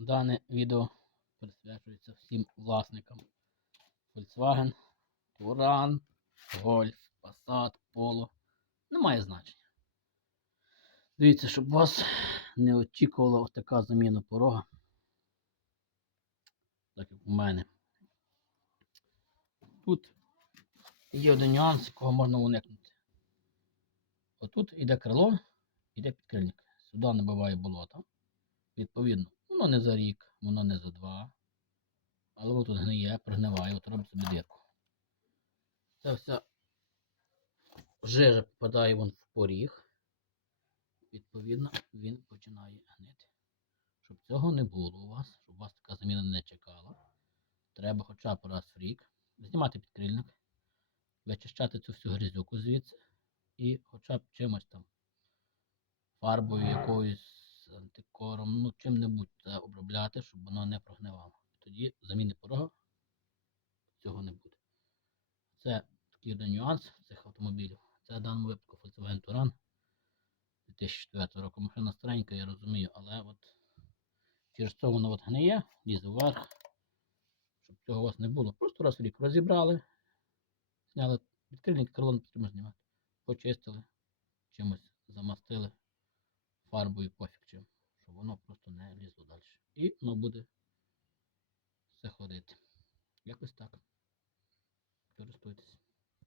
Дане відео присвячується всім власникам Volkswagen, Touran, Golf, Passat, Polo. Немає значення. Дивіться, щоб вас не очікувала ось така заміна порога. Так як у мене. Тут є один нюанс, якого можна уникнути. Отут іде крило, іде підкрильник. Сюди набиває болото. Відповідно, воно не за рік, воно не за два. Але воно тут гниє, прогниває, от робить собі дирку. Ця вся жижа попадає вон в поріг. Відповідно, він починає гнити. Щоб цього не було у вас, щоб вас така заміна не чекала, треба хоча б раз в рік знімати підкрильник, вичищати цю всю грязюку звідси і хоча б чимось там фарбою якоюсь антикором, ну чим-небудь це обробляти, щоб воно не прогнивало. Тоді заміни порога цього не буде. Це такий один нюанс цих автомобілів. Це в даному випадку Volkswagen Touran 2004 року. Машина старенька, я розумію, але от через це воно от гниє, лізе вверх. Щоб цього у вас не було. Просто раз в рік розібрали, зняли відкрильник, крило потрібно знімати. Почистили, чимось замастили фарбою пофіг чим, щоб воно просто не лізло далі. І воно буде заходити. Якось так.